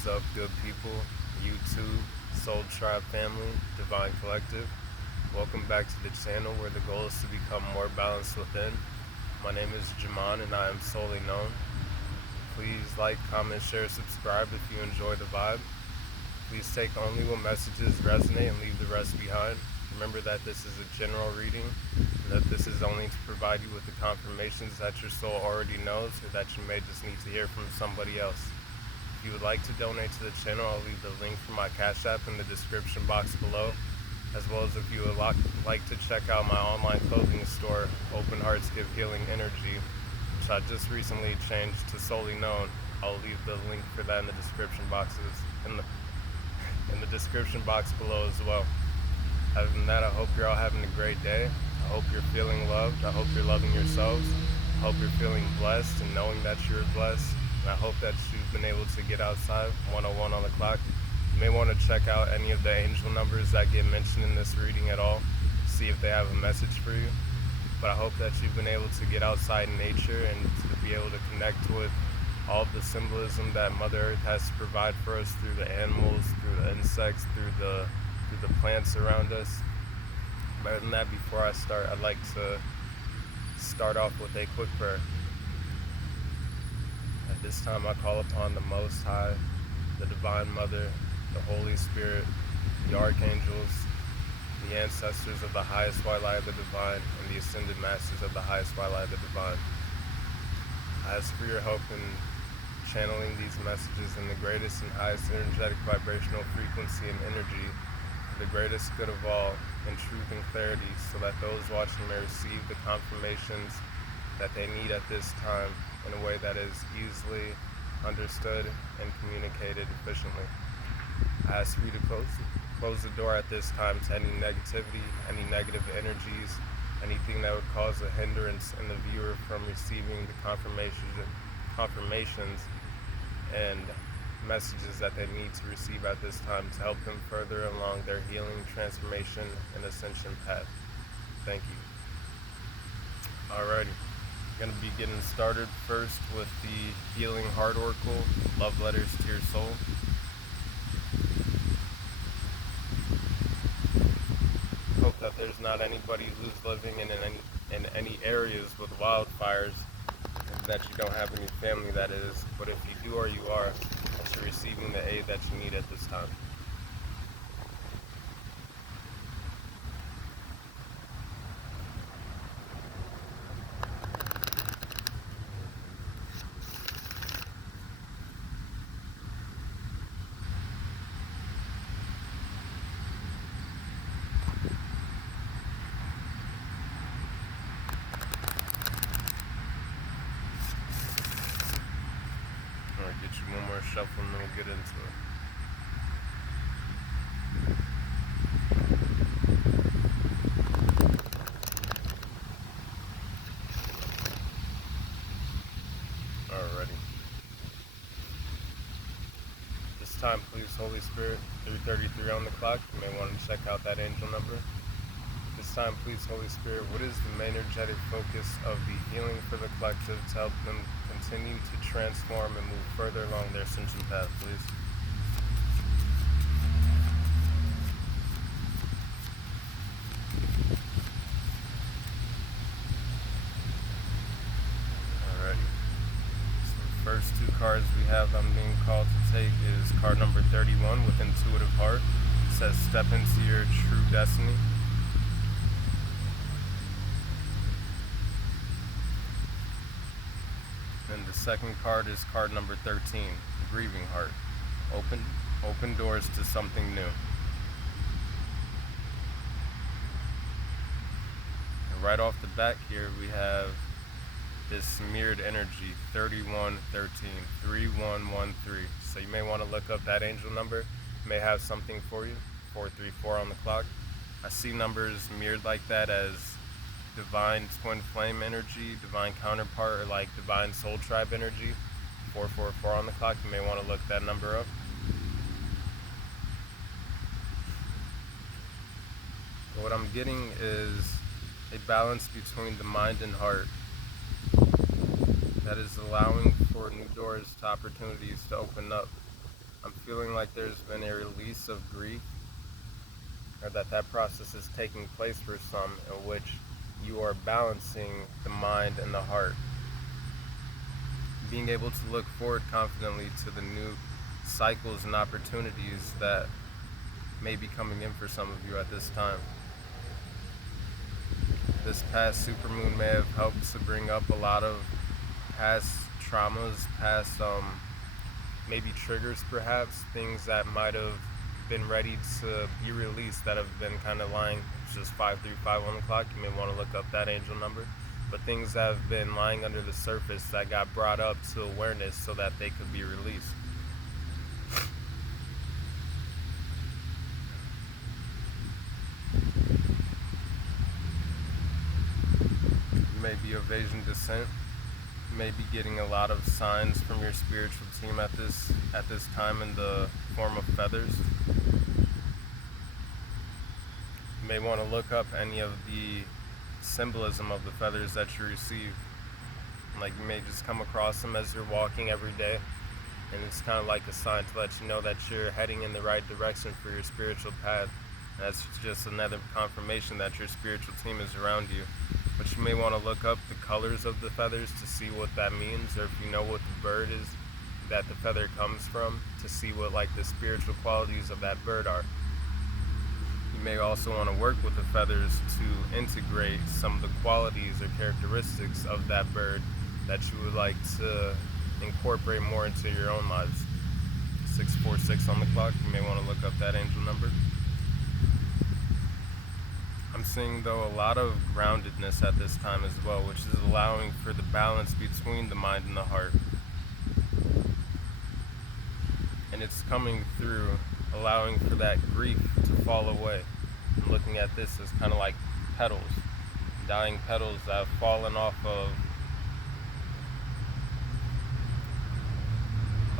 What's up, good people? YouTube, Soul Tribe family, Divine Collective. Welcome back to the channel where the goal is to become more balanced within. My name is Jaman and I am solely known. Please like, comment, share, subscribe if you enjoy the vibe. Please take only what messages resonate and leave the rest behind. Remember that this is a general reading and that this is only to provide you with the confirmations that your soul already knows or that you may just need to hear from somebody else. If you would like to donate to the channel, I'll leave the link for my Cash App in the description box below, as well as if you would like to check out my online clothing store, Open Hearts Give Healing Energy, which I just recently changed to Solely Known. I'll leave the link for that in the description boxes in the description box below as well. Other than that, I hope you're all having a great day. I hope you're feeling loved. I hope you're loving yourselves. I hope you're feeling blessed and knowing that you're blessed. And I hope that you've been able to get outside 101 on the clock. You may want to check out any of the angel numbers that get mentioned in this reading at all, see if they have a message for you. But I hope that you've been able to get outside in nature and to be able to connect with all of the symbolism that Mother Earth has to provide for us through the animals, through the insects, through the plants around us. But other than that, before I start, I'd like to start off with a quick prayer. At this time, I call upon the Most High, the Divine Mother, the Holy Spirit, the Archangels, the ancestors of the highest white light of the Divine, and the ascended masters of the highest white light of the Divine. I ask for your help in channeling these messages in the greatest and highest energetic vibrational frequency and energy, for the greatest good of all, in truth and clarity, so that those watching may receive the confirmations that they need at this time in a way that is easily understood and communicated efficiently. I ask for you to close the door at this time to any negativity, any negative energies, anything that would cause a hindrance in the viewer from receiving the confirmations and messages that they need to receive at this time to help them further along their healing, transformation, and ascension path. Thank you. Alrighty. Going to be getting started first with the Healing Heart Oracle, Love Letters to Your Soul. Hope that there's not anybody who's living in any areas with wildfires, and that you don't have any family that is, but if you do or you are, that you're receiving the aid that you need at this time. Get you one more shuffle and then we'll get into it. Alrighty. This time, please, Holy Spirit, 3:33 on the clock. You may want to check out that angel number. This time, please, Holy Spirit, what is the main energetic focus of the healing for the collective to help them continue to transform and move further along their ascension path, please? Alrighty. So the first two cards we have I'm being called to take is card number 31 with Intuitive Heart. It says, step into your true destiny. And the second card is card number 13, Grieving Heart. Open doors to something new. And right off the bat here, we have this mirrored energy, 3113, 3113. So you may want to look up that angel number. It may have something for you, 434 on the clock. I see numbers mirrored like that as divine twin flame energy, divine counterpart, or like divine soul tribe energy, 444 on the clock. You may want to look that number up. But what I'm getting is a balance between the mind and heart that is allowing for new doors to opportunities to open up I'm feeling like there's been a release of grief, or that process is taking place for some, in which you are balancing the mind and the heart. Being able to look forward confidently to the new cycles and opportunities that may be coming in for some of you at this time. This past supermoon may have helped to bring up a lot of past traumas, past maybe triggers perhaps, things that might have been ready to be released that have been kind of lying. It's just 535 1 o'clock. You may want to look up that angel number. But things that have been lying under the surface that got brought up to awareness so that they could be released. You may be of Asian descent. You may be getting a lot of signs from your spiritual team at this time in the form of feathers. You may want to look up any of the symbolism of the feathers that you receive. Like, you may just come across them as you're walking every day, and it's kind of like a sign to let you know that you're heading in the right direction for your spiritual path. And that's just another confirmation that your spiritual team is around you. But you may want to look up the colors of the feathers to see what that means, or if you know what the bird is that the feather comes from, to see what like the spiritual qualities of that bird are. You may also want to work with the feathers to integrate some of the qualities or characteristics of that bird that you would like to incorporate more into your own lives. 646 on the clock. You may want to look up that angel number. I'm seeing, though, a lot of groundedness at this time as well, which is allowing for the balance between the mind and the heart. And it's coming through allowing for that grief to fall away. I'm looking at this as kind of like petals, dying petals that have fallen off of.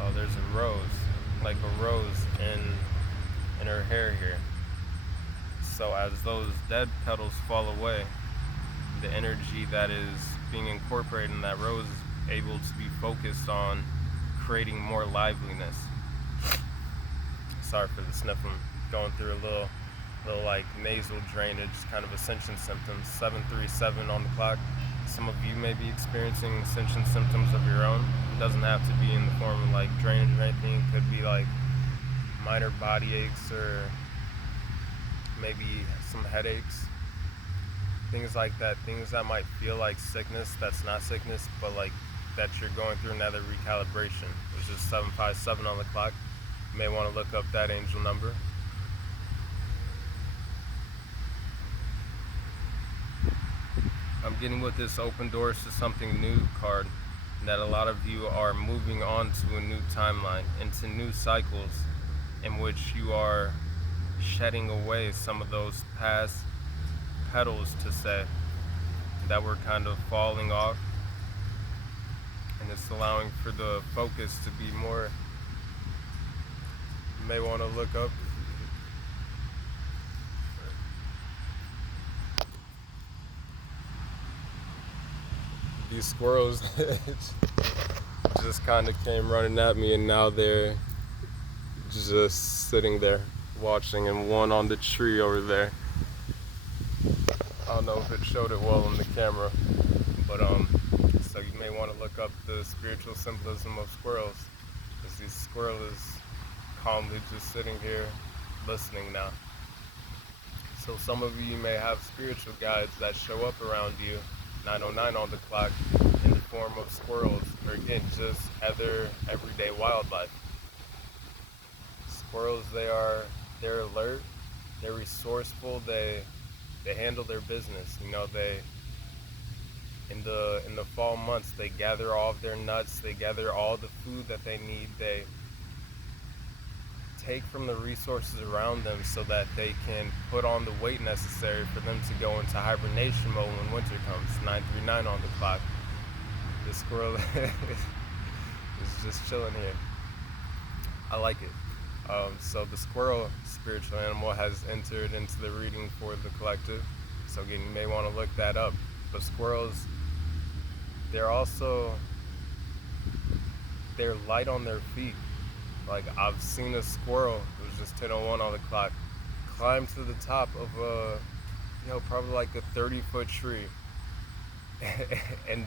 Oh, there's a rose, like a rose in her hair here. So as those dead petals fall away, the energy that is being incorporated in that rose is able to be focused on creating more liveliness. Sorry for the sniffling. Going through a little like nasal drainage, kind of ascension symptoms. 737 on the clock. Some of you may be experiencing ascension symptoms of your own. It doesn't have to be in the form of like drainage or anything. It could be like minor body aches or maybe some headaches. Things like that. Things that might feel like sickness that's not sickness, but like that you're going through another recalibration. Which is 757 on the clock. You may want to look up that angel number. I'm getting with this open doors to something new card, that a lot of you are moving on to a new timeline, into new cycles in which you are shedding away some of those past petals, to say, that were kind of falling off, and it's allowing for the focus to be more. You may want to look up these squirrels just kind of came running at me, and now they're just sitting there watching, and one on the tree over there. I don't know if it showed it well on the camera, but so you may want to look up the spiritual symbolism of squirrels, because this squirrel is calmly just sitting here listening now. So some of you may have spiritual guides that show up around you, 909 on the clock, in the form of squirrels, or again, just other everyday wildlife. Squirrels, they're alert, they're resourceful, they handle their business. You know, they in the fall months, they gather all of their nuts, they gather all the food that they need, they take from the resources around them so that they can put on the weight necessary for them to go into hibernation mode when winter comes. 939 on the clock. The squirrel is just chilling here. I like it. So the squirrel spiritual animal has entered into the reading for the collective. So again, you may want to look that up. But squirrels, they're light on their feet. Like, I've seen a squirrel, it was just 10:01 on the clock, climb to the top of probably like a 30-foot tree and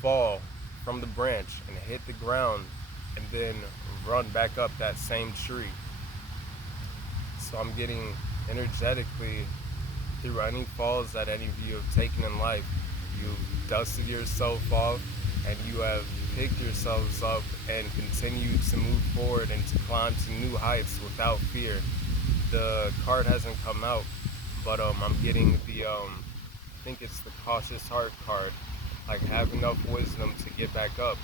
fall from the branch and hit the ground and then run back up that same tree. So I'm getting energetically through any falls that any of you have taken in life. You've dusted yourself off and you have picked yourselves up and continue to move forward and to climb to new heights without fear. The card hasn't come out, but I'm getting the I think it's the cautious heart card. Like, have enough wisdom to get back up,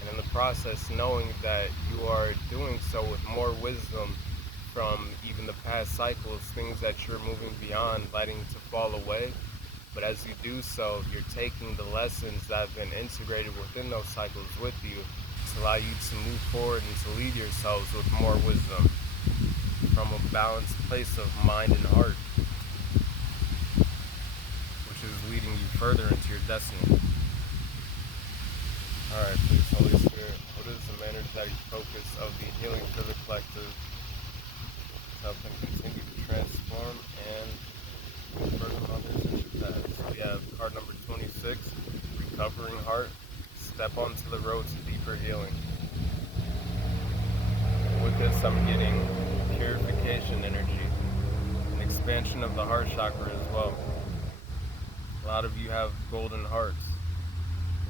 and in the process knowing that you are doing so with more wisdom from even the past cycles, things that you're moving beyond, letting to fall away. But as you do so, you're taking the lessons that have been integrated within those cycles with you to allow you to move forward and to lead yourselves with more wisdom from a balanced place of mind and heart, which is leading you further into your destiny. Alright, please, Holy Spirit, what is the energetic focus of the healing for the collective to help them continue to transform and further on their ascension path? So we have card number 26, Recovering Heart. Step onto the road to deeper healing. With this, I'm getting purification energy, an expansion of the heart chakra as well. A lot of you have golden hearts,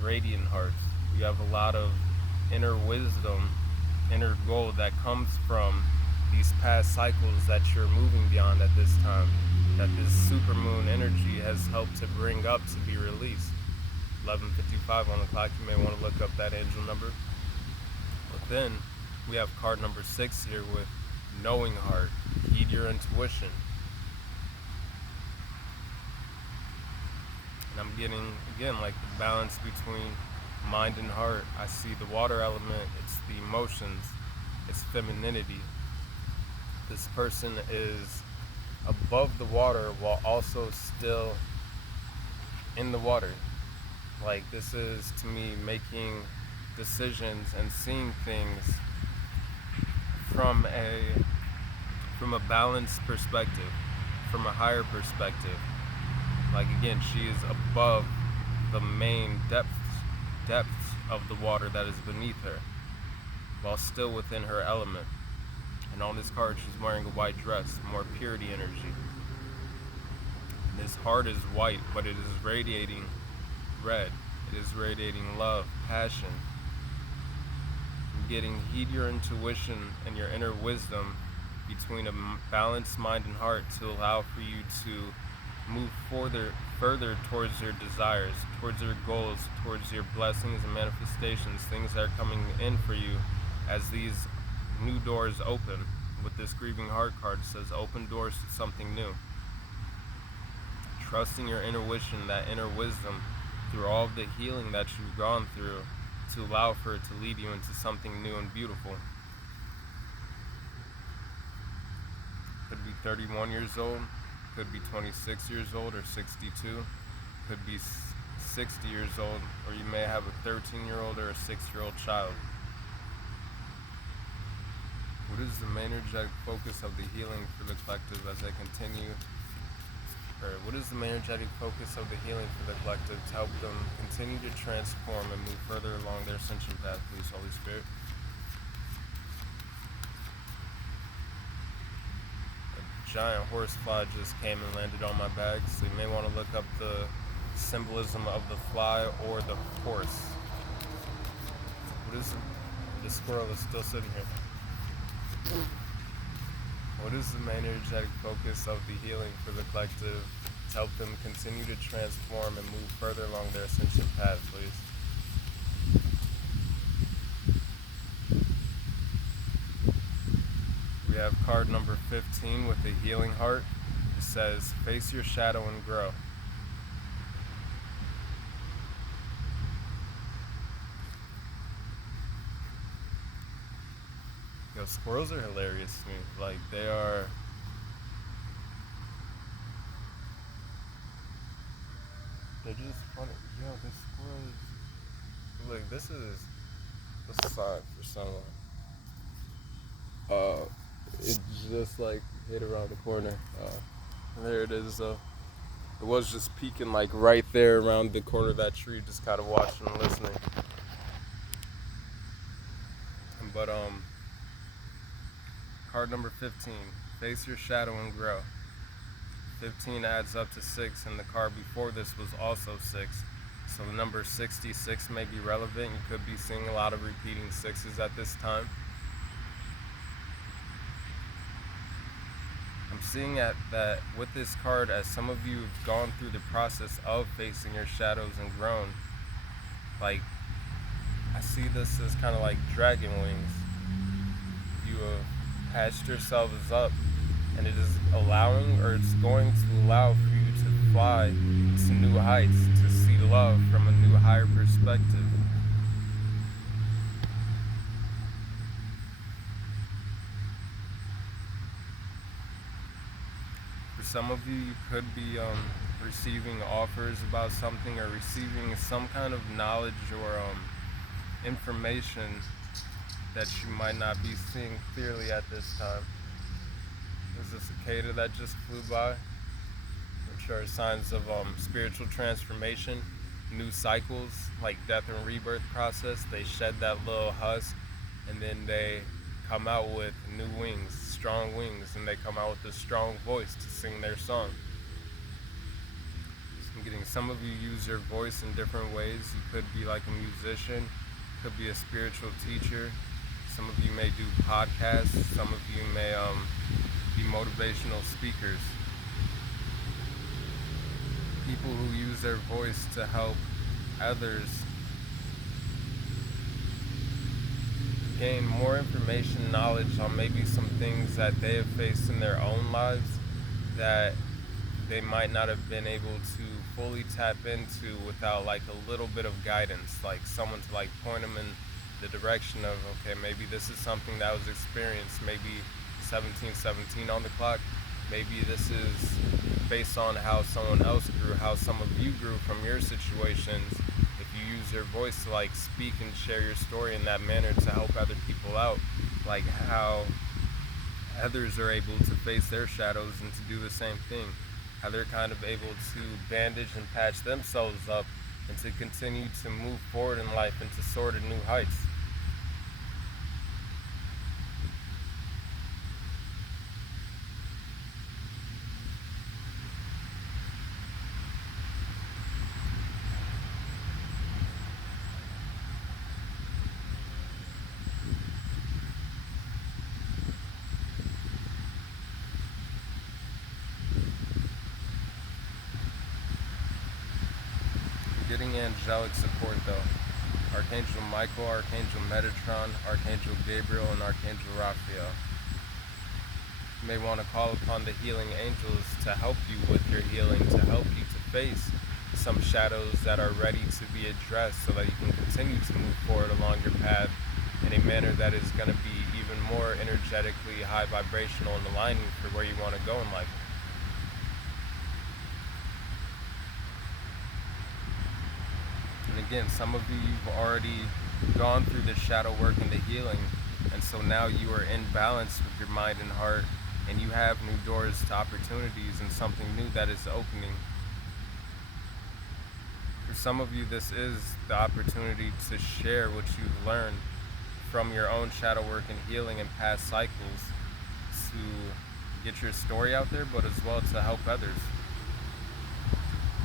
radiant hearts. You have a lot of inner wisdom, inner gold that comes from these past cycles that you're moving beyond at this time, that this supermoon energy has helped to bring up to be released. 11:55 on the clock, you may want to look up that angel number. But then we have card number 6 here with knowing heart. Heed your intuition. And I'm getting, again, like the balance between mind and heart. I see the water element, it's the emotions, it's femininity. This person is above the water while also still in the water. Like, this is, to me, making decisions and seeing things from a balanced perspective, from a higher perspective. Like, again, she is above the main depths of the water that is beneath her, while still within her element. And on this card, she's wearing a white dress, more purity energy. This heart is white, but it is radiating red. It is radiating love, passion. You're getting heed your intuition and your inner wisdom between a balanced mind and heart to allow for you to move further towards your desires, towards your goals, towards your blessings and manifestations, things that are coming in for you as these new doors open. With this grieving heart card, it says open doors to something new. Trusting your intuition, that inner wisdom, through all of the healing that you've gone through, to allow for it to lead you into something new and beautiful. Could be 31 years old, could be 26 years old or 62, could be 60 years old, or you may have a 13-year-old or a 6-year-old child. What is the main energetic focus of the healing for the collective as they continue? Or what is the main energetic focus of the healing for the collective to help them continue to transform and move further along their ascension path, please, Holy Spirit? A giant horsefly just came and landed on my bag, so you may want to look up the symbolism of the fly or the horse. What is the squirrel is still sitting here? What is the main energetic focus of the healing for the collective to help them continue to transform and move further along their ascension path, please? We have card number 15 with the healing heart. It says, face your shadow and grow. Yo, squirrels are hilarious to me. Like, they're just funny. Yo, this squirrel is... Look, this is a sign for someone. Uh, it just like hit around the corner. There it is. It was just peeking like right there around the corner of that tree, just kind of watching and listening. But card number 15, face your shadow and grow. 15 adds up to 6, and the card before this was also 6. So the number 66 may be relevant. You could be seeing a lot of repeating 6s at this time. I'm seeing that with this card, as some of you have gone through the process of facing your shadows and grown, like, I see this as kind of like dragon wings. You have patched yourselves up, and it is allowing, or it's going to allow for you to fly to new heights, to see love from a new, higher perspective. For some of you, you could be receiving offers about something, or receiving some kind of knowledge or information that you might not be seeing clearly at this time. There's a cicada that just flew by, which are signs of spiritual transformation, new cycles, like death and rebirth process. They shed that little husk, and then they come out with new wings, strong wings, and they come out with a strong voice to sing their song. So I'm getting some of you use your voice in different ways. You could be like a musician, could be a spiritual teacher. Some of you may do podcasts. Some of you may be motivational speakers. People who use their voice to help others gain more information, knowledge on maybe some things that they have faced in their own lives that they might not have been able to fully tap into without like a little bit of guidance, like someone to like point them in the direction of, okay, maybe this is something that was experienced, maybe 1717 on the clock. Maybe this is based on how someone else grew, how some of you grew from your situations. If you use your voice to like speak and share your story in that manner to help other people out, like how others are able to face their shadows and to do the same thing, how they're kind of able to bandage and patch themselves up and to continue to move forward in life and to soar to new heights. Getting angelic support though. Archangel Michael, Archangel Metatron, Archangel Gabriel, and Archangel Raphael. You may want to call upon the healing angels to help you with your healing, to help you to face some shadows that are ready to be addressed so that you can continue to move forward along your path in a manner that is going to be even more energetically high vibrational and aligning for where you want to go in life. And again, some of you've already gone through the shadow work and the healing, and so now you are in balance with your mind and heart, and you have new doors to opportunities and something new that is opening. For some of you, this is the opportunity to share what you've learned from your own shadow work and healing and past cycles, to get your story out there, but as well to help others.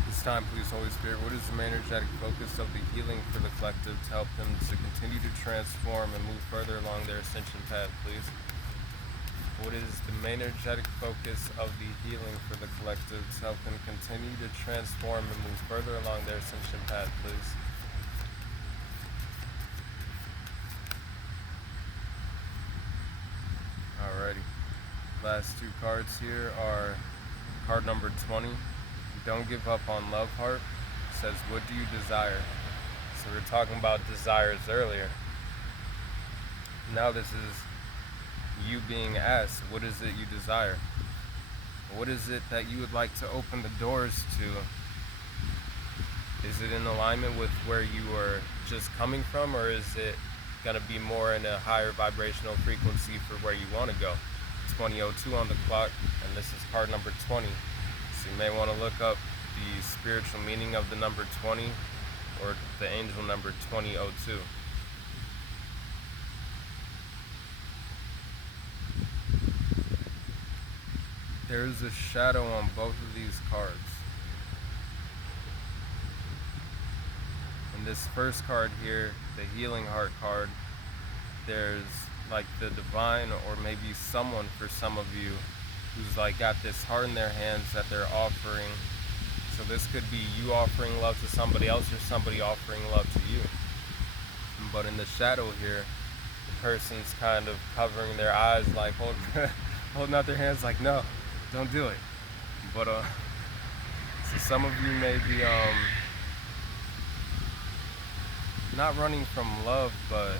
This time, please, Holy Spirit, what is the main energetic focus of the healing for the collective to help them to continue to transform and move further along their ascension path, please? What is the main energetic focus of the healing for the collective to help them continue to transform and move further along their ascension path, please? Alrighty. Last two cards here are card number 20. Don't give up on love heart. It says, what do you desire? So we were talking about desires earlier. Now this is you being asked, what is it you desire? What is it that you would like to open the doors to? Is it in alignment with where you are just coming from, or is it going to be more in a higher vibrational frequency for where you want to go. 2002 on the clock, and this is card number 20. So you may want to look up the spiritual meaning of the number 20 or the angel number 2002. There's a shadow on both of these cards. In this first card here, the healing heart card, there's like the divine, or maybe someone for some of you who's like got this heart in their hands that they're offering. So this could be you offering love to somebody else or somebody offering love to you. But in the shadow here, the person's kind of covering their eyes, like holding out their hands like, no, don't do it. But so some of you may be not running from love, but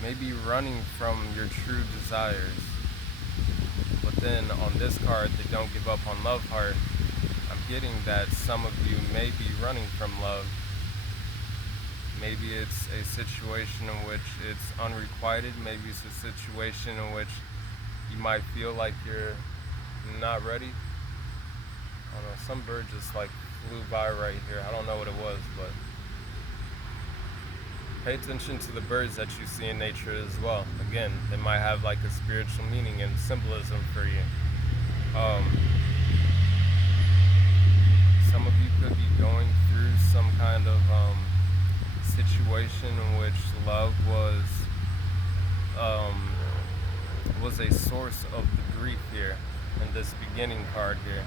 maybe running from your true desires. But then on this card, the don't give up on love heart, I'm getting that some of you may be running from love. Maybe it's a situation in which it's unrequited. Maybe it's a situation in which you might feel like you're not ready. I don't know, some bird just like flew by right here. I don't know what it was, but pay attention to the birds that you see in nature as well. Again, they might have like a spiritual meaning and symbolism for you. Some of you could be going through some kind of situation in which love was a source of the grief here in this beginning card here.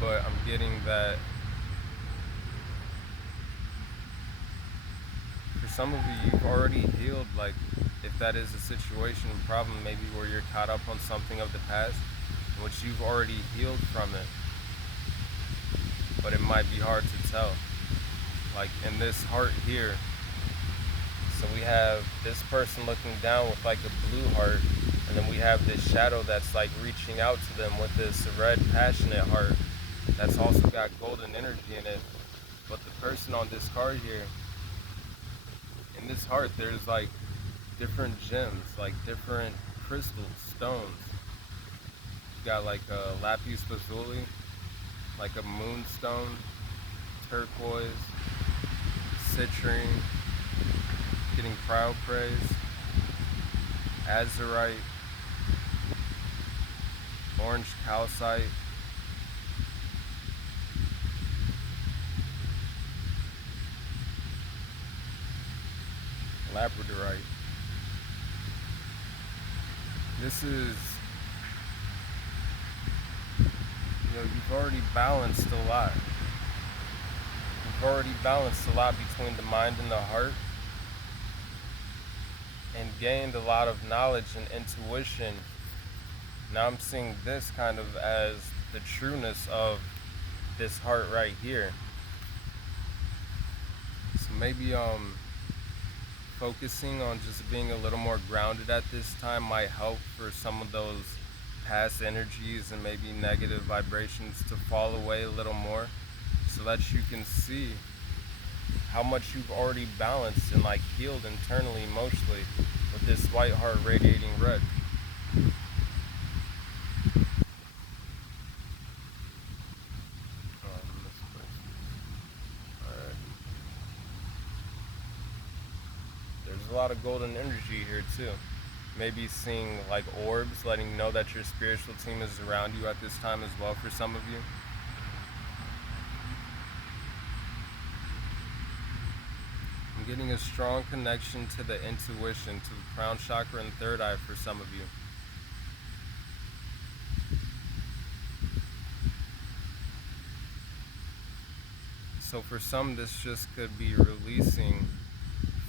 But I'm getting that for some of you, you've already healed, like if that is a situation and problem maybe where you're caught up on something of the past, which you've already healed from it. But it might be hard to tell. Like in this heart here, so we have this person looking down with like a blue heart, and then we have this shadow that's like reaching out to them with this red passionate heart that's also got golden energy in it. But the person on this card here, in this heart, there's like different gems, like different crystals, stones. You got like a lapis lazuli, like a moonstone, turquoise, citrine, getting chrysoprase, azurite, orange calcite, labradorite. This is, you've already balanced a lot. You've already balanced a lot between the mind and the heart, and gained a lot of knowledge and intuition. Now I'm seeing this kind of as the trueness of this heart right here. So maybe focusing on just being a little more grounded at this time might help for some of those past energies and maybe negative vibrations to fall away a little more, so that you can see how much you've already balanced and like healed internally, emotionally, with this white heart radiating red. There's a lot of golden energy here too. Maybe seeing like orbs, letting you know that your spiritual team is around you at this time as well for some of you. I'm getting a strong connection to the intuition, to the crown chakra and third eye for some of you. So for some, this just could be releasing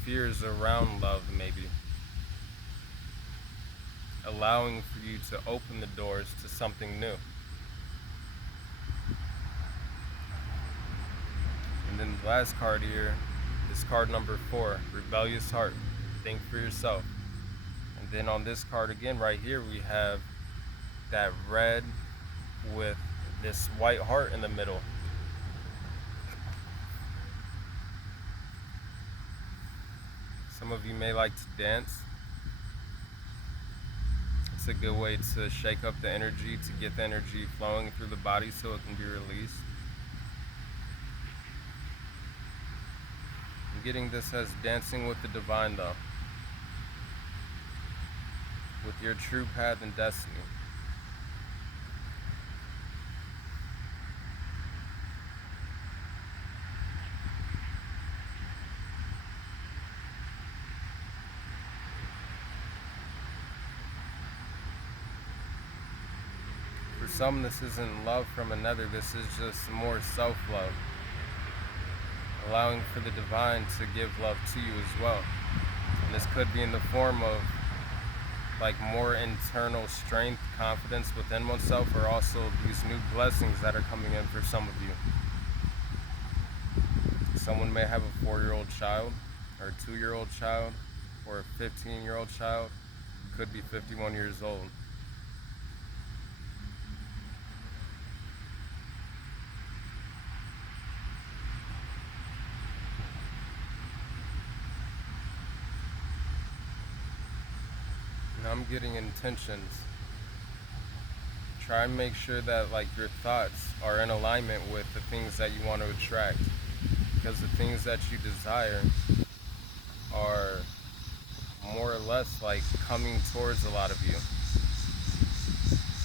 fears around love, maybe. Allowing for you to open the doors to something new. And then the last card here is card number 4, Rebellious Heart. Think for yourself. And then on this card again, right here, we have that red with this white heart in the middle. Some of you may like to dance. It's a good way to shake up the energy, to get the energy flowing through the body so it can be released. I'm getting this as dancing with the divine though, with your true path and destiny. For some, this isn't love from another, this is just more self-love. Allowing for the divine to give love to you as well. And this could be in the form of like more internal strength, confidence within oneself, or also these new blessings that are coming in for some of you. Someone may have a 4-year-old child, or a 2-year-old child, or a 15-year-old child, could be 51 years old. Now I'm getting intentions. Try and make sure that like your thoughts are in alignment with the things that you want to attract, because the things that you desire are more or less like coming towards a lot of you.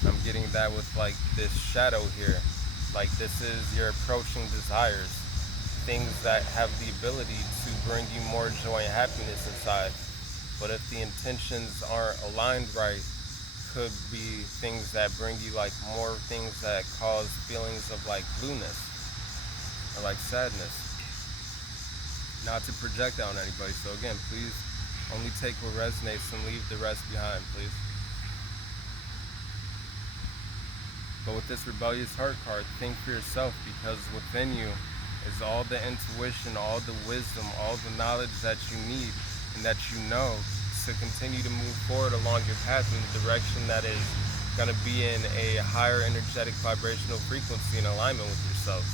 I'm getting that with like this shadow here. Like this is your approaching desires, things that have the ability to bring you more joy and happiness inside. But if the intentions aren't aligned right, could be things that bring you like more things that cause feelings of like blueness or like sadness. Not to project on anybody, so again, please only take what resonates and leave the rest behind, please. But with this rebellious heart card, think for yourself, because within you is all the intuition, all the wisdom, all the knowledge that you need and that you know to continue to move forward along your path in the direction that is going to be in a higher energetic vibrational frequency in alignment with yourself.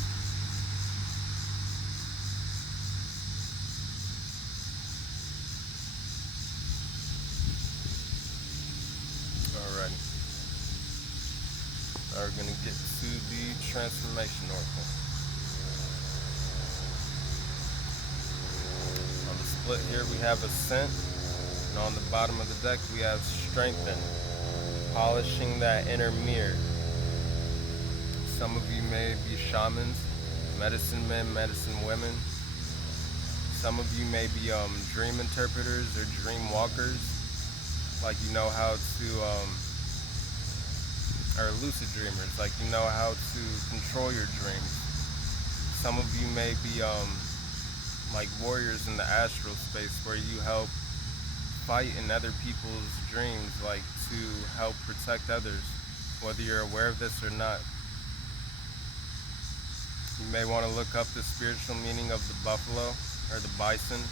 Alrighty. Now we're going to get to the transformation oracle. On the split here we have Ascent. And on the bottom of the deck, we have Strengthen, polishing that inner mirror. Some of you may be shamans, medicine men, medicine women. Some of you may be dream interpreters or dream walkers, like you know how to, or lucid dreamers, like you know how to control your dreams. Some of you may be like warriors in the astral space, where you help fight in other people's dreams, like to help protect others, whether you're aware of this or not. You may want to look up the spiritual meaning of the buffalo or the bison.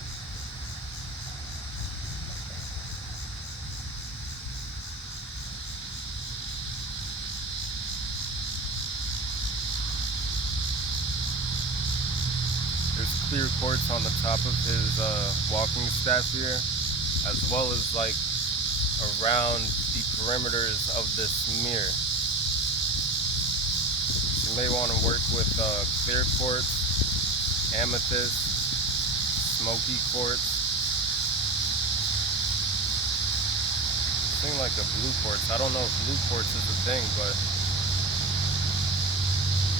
There's clear quartz on the top of his walking staff here, as well as like around the perimeters of this mirror. You may want to work with clear quartz, amethyst, smoky quartz. Something like a blue quartz. I don't know if blue quartz is a thing, but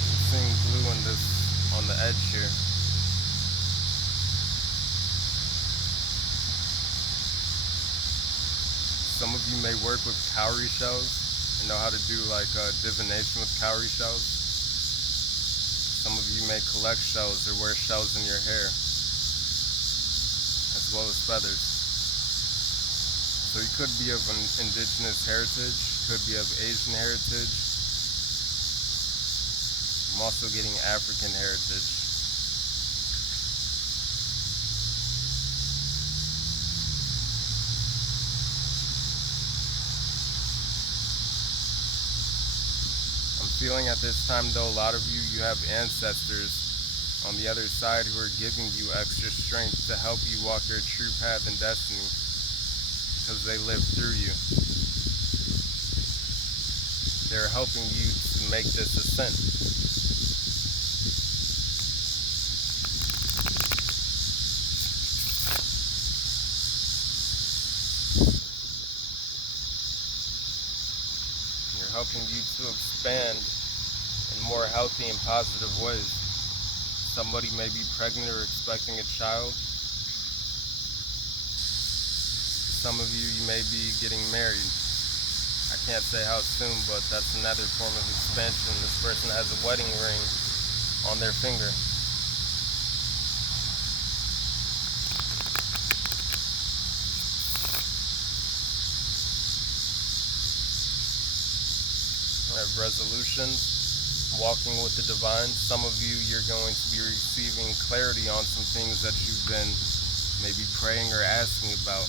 I'm seeing blue in this on the edge here. Some of you may work with cowrie shells and know how to do like divination with cowrie shells. Some of you may collect shells or wear shells in your hair, as well as feathers. So you could be of an indigenous heritage, could be of Asian heritage. I'm also getting African heritage. Feeling at this time though, a lot of you have ancestors on the other side who are giving you extra strength to help you walk your true path and destiny because they live through you. They're helping you to make this ascent. They're helping you to expand in more healthy and positive ways. Somebody may be pregnant or expecting a child. Some of you may be getting married. I can't say how soon, but that's another form of expansion. This person has a wedding ring on their finger. I have resolutions, walking with the divine. Some of you, you're going to be receiving clarity on some things that you've been maybe praying or asking about.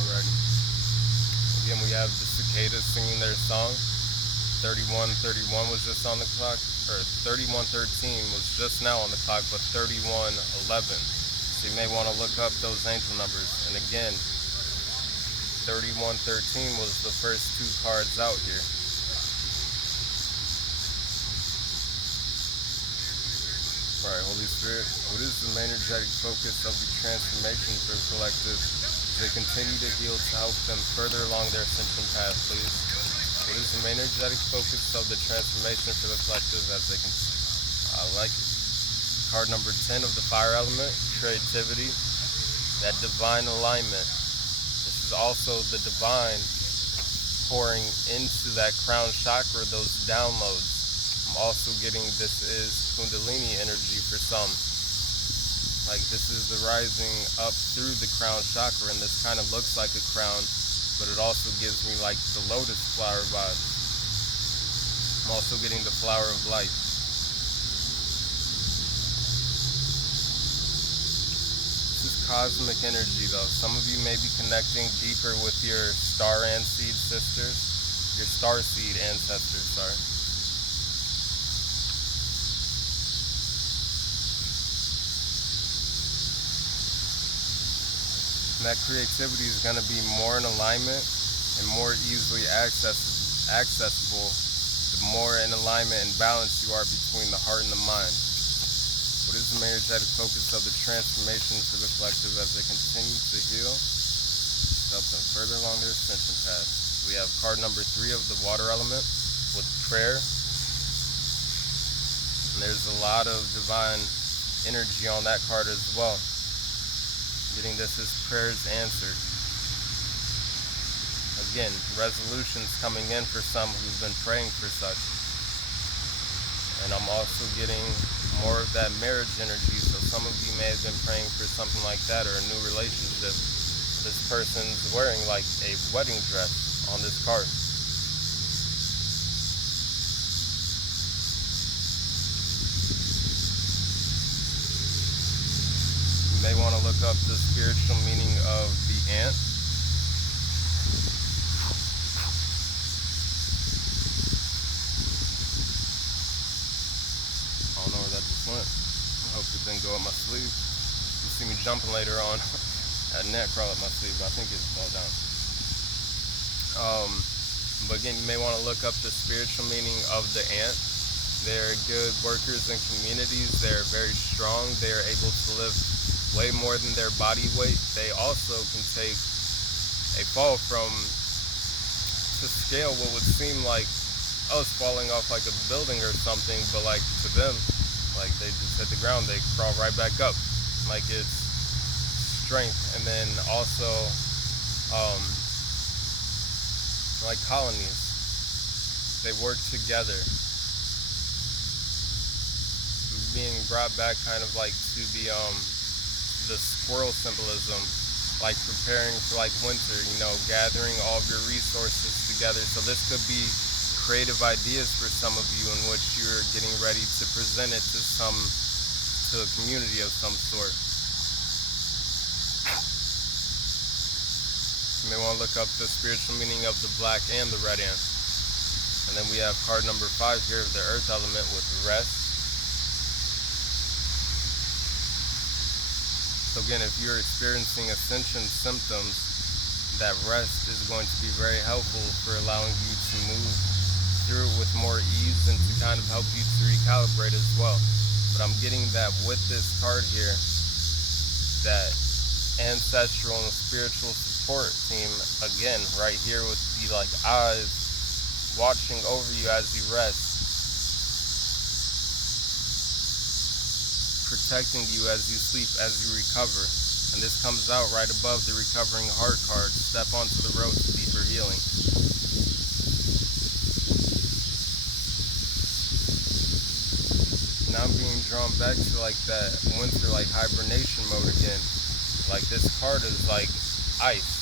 Alrighty. Again, we have the cicadas singing their song. 31:31 was just on the clock, or 31:13 was just now on the clock, but 31:11. So you may want to look up those angel numbers. And again, 31:13 was the first two cards out here. Alright, Holy Spirit, what is the main energetic focus of the transformation for the collective as they continue to heal to help them further along their ascension path, please? What is the main energetic focus of the transformation for the collective as they continue? I like it. Card number 10 of the fire element, creativity, that divine alignment. This is also the divine pouring into that crown chakra, those downloads. I'm also getting this is Kundalini energy for some. Like this is the rising up through the crown chakra, and this kind of looks like a crown, but it also gives me like the lotus flower vibes. I'm also getting the flower of life. Cosmic energy though. Some of you may be connecting deeper with your star and seed sisters, your star seed ancestors, sorry. And that creativity is going to be more in alignment and more easily accessible the more in alignment and balance you are between the heart and the mind. What is the main energetic focus of the transformation for the collective as they continue to heal? Help them further along their ascension path. We have card number 3 of the water element with prayer. And there's a lot of divine energy on that card as well. Getting this as prayers answered. Again, resolutions coming in for some who've been praying for such. And I'm also getting more of that marriage energy, so some of you may have been praying for something like that or a new relationship. This person's wearing like a wedding dress on this card. You may want to look up the spiritual meaning of the ant. I hope it didn't go up my sleeve. You see me jumping later on. That net crawl up my sleeve, but I think it fell down. But again, you may want to look up the spiritual meaning of the ant. They're good workers in communities. They're very strong. They're able to lift way more than their body weight. They also can take a fall from to scale what would seem like us falling off like a building or something, but like to them, like they just hit the ground, they crawl right back up. Like it's strength. And then also like colonies, they work together, being brought back kind of like to the squirrel symbolism, like preparing for like winter, you know, gathering all of your resources together. So this could be creative ideas for some of you in which you're getting ready to present it to a community of some sort. You You may want to look up the spiritual meaning of the black and the red ant. And then we have card number 5 here of the earth element with rest. So again, if you're experiencing ascension symptoms, that rest is going to be very helpful for allowing you to move through it with more ease and to kind of help you to recalibrate as well. But I'm getting that with this card here, that ancestral and spiritual support team, again, right here with the eyes watching over you as you rest, protecting you as you sleep, as you recover. And this comes out right above the recovering heart card. Step onto the road to deeper healing. Now I'm being drawn back to that winter hibernation mode again. This card is like ice.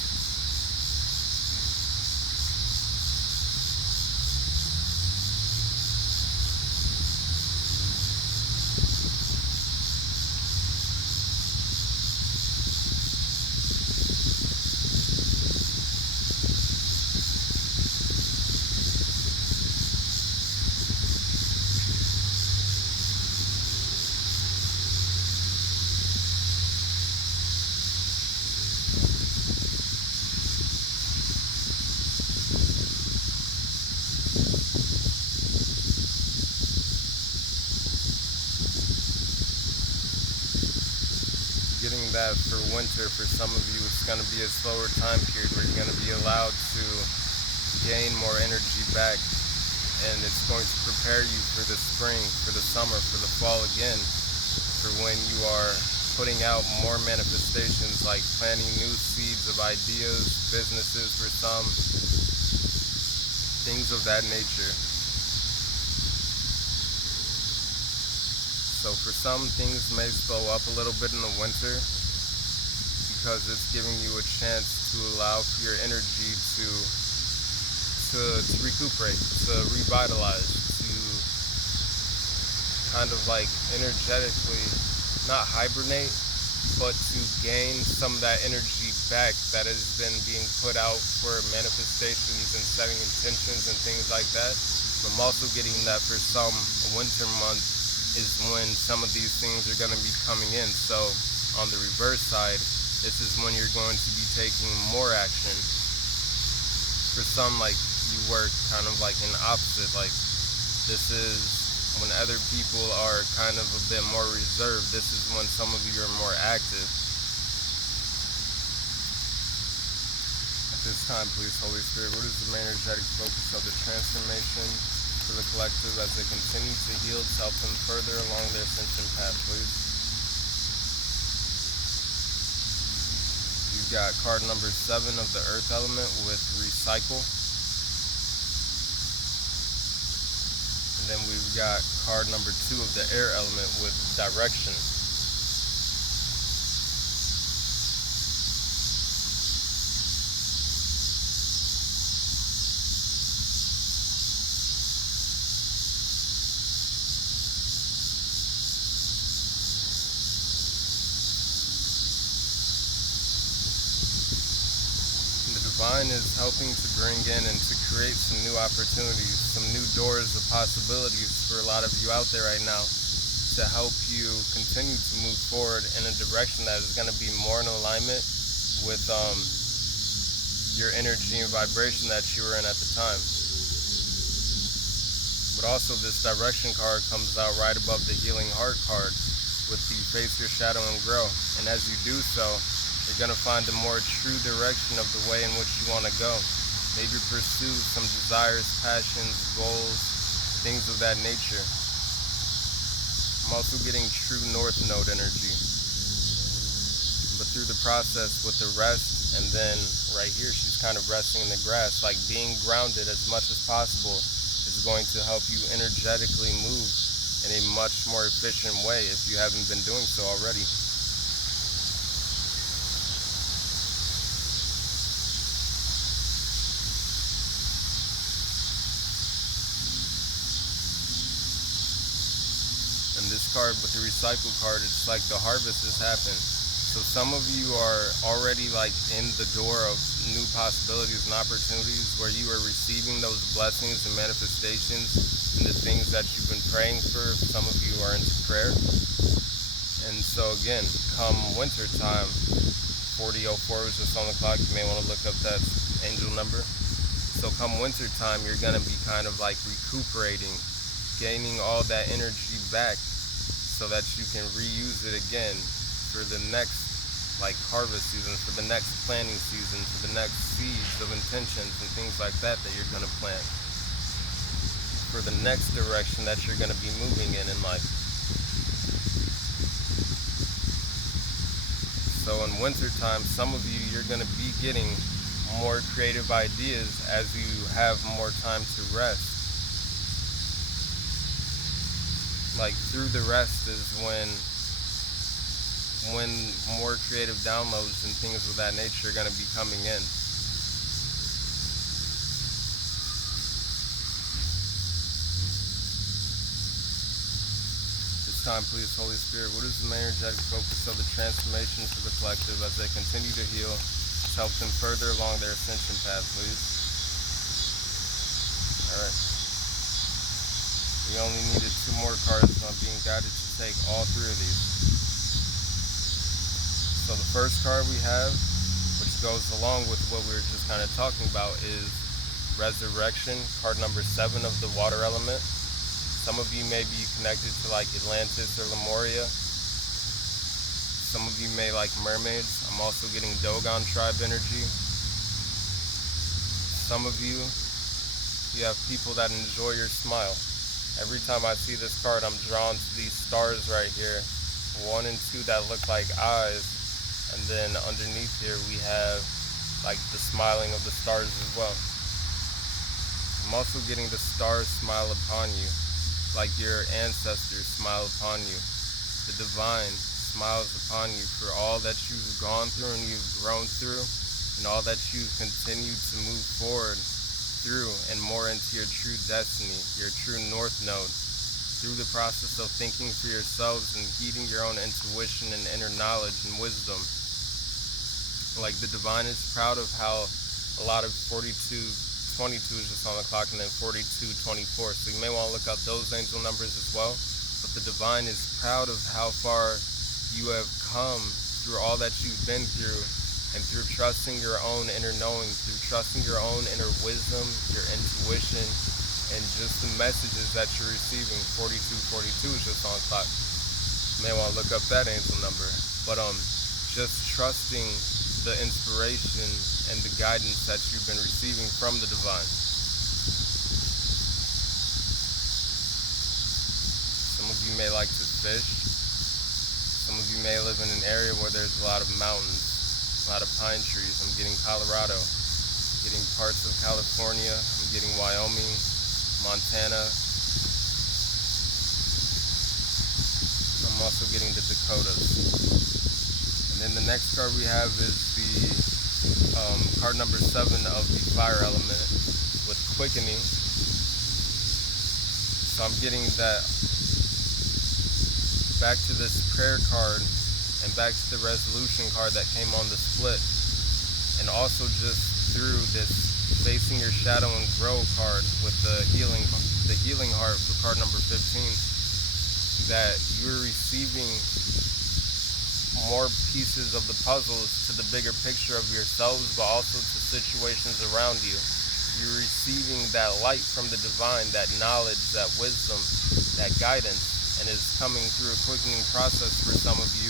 Getting that for winter, for some of you, it's going to be a slower time period where you're going to be allowed to gain more energy back, and it's going to prepare you for the spring, for the summer, for the fall again, for when you are putting out more manifestations, like planting new seeds of ideas, businesses for some, things of that nature. So for some, things may slow up a little bit in the winter because it's giving you a chance to allow for your energy to recuperate, to revitalize, to kind of energetically, not hibernate, but to gain some of that energy back that has been being put out for manifestations and setting intentions and things like that. But I'm also getting that for some, winter month is when some of these things are going to be coming in. So on the reverse side, this is when you're going to be taking more action. For some, you work kind of in opposite, this is when other people are kind of a bit more reserved. This is when some of you are more active. At this time, please, Holy Spirit, what is the main energetic focus of the transformation for the collective as they continue to heal, to help them further along their ascension path, please? You've got card number 7 of the earth element with recycle. And then we've got card number 2 of the air element with direction. Divine is helping to bring in and to create some new opportunities, some new doors of possibilities for a lot of you out there right now, to help you continue to move forward in a direction that is going to be more in alignment with your energy and vibration that you were in at the time. But also this direction card comes out right above the healing heart card with the face your shadow and grow. And as you do so, you're going to find a more true direction of the way in which you want to go. Maybe pursue some desires, passions, goals, things of that nature. I'm also getting true North Node energy. But through the process with the rest, and then right here she's kind of resting in the grass, being grounded as much as possible is going to help you energetically move in a much more efficient way if you haven't been doing so already. And this card with the recycle card, it's like the harvest has happened. So some of you are already like in the door of new possibilities and opportunities where you are receiving those blessings and manifestations and the things that you've been praying for. Some of you are into prayer. And so again, come winter time, 4004 is just on the clock. You may want to look up that angel number. So come winter time, you're going to be kind of like recuperating, gaining all that energy back so that you can reuse it again for the next like harvest season, for the next planting season, for the next seeds of intentions and things like that you're going to plant, for the next direction that you're going to be moving in life. So in winter time, some of you, you're going to be getting more creative ideas as you have more time to rest. Like through the rest is when more creative downloads and things of that nature are going to be coming in. This time, please, Holy Spirit, what is the main energetic focus of the transformation for the collective as they continue to heal? Help them further along their ascension path, please. Alright. We only needed 2 more cards, so I'm being guided to take all 3 of these. So the first card we have, which goes along with what we were just kind of talking about, is Resurrection, card number 7 of the water element. Some of you may be connected to like Atlantis or Lemuria. Some of you may like mermaids. I'm also getting Dogon tribe energy. Some of you have people that enjoy your smile. Every time I see this card, I'm drawn to these stars right here. 1 and 2 that look like eyes. And then underneath here we have like the smiling of the stars as well. I'm also getting the stars smile upon you, like your ancestors smile upon you. The divine smiles upon you for all that you've gone through and you've grown through, and all that you've continued to move forward through and more into your true destiny, your true north node, through the process of thinking for yourselves and heeding your own intuition and inner knowledge and wisdom. Like the divine is proud of how a lot of 4222 is just on the clock, and then 4224. So you may want to look up those angel numbers as well. But the divine is proud of how far you have come through all that you've been through, and through trusting your own inner knowing, through trusting your own inner wisdom, your intuition, and just the messages that you're receiving. 4242 is just on the clock. You may want to look up that angel number. But just trusting the inspiration and the guidance that you've been receiving from the divine. Some of you may like to fish. Some of you may live in an area where there's a lot of mountains, a lot of pine trees. I'm getting Colorado, getting parts of California, I'm getting Wyoming, Montana. I'm also getting the Dakotas. And then the next card we have is the card number 7 of the fire element with quickening. So I'm getting that back to this prayer card and back to the resolution card that came on the split, and also just through this facing your shadow and grow card with the healing heart for card number 15, that you're receiving more pieces of the puzzles to the bigger picture of yourselves, but also to situations around you. You're receiving that light from the divine, that knowledge, that wisdom, that guidance, and is coming through a quickening process for some of you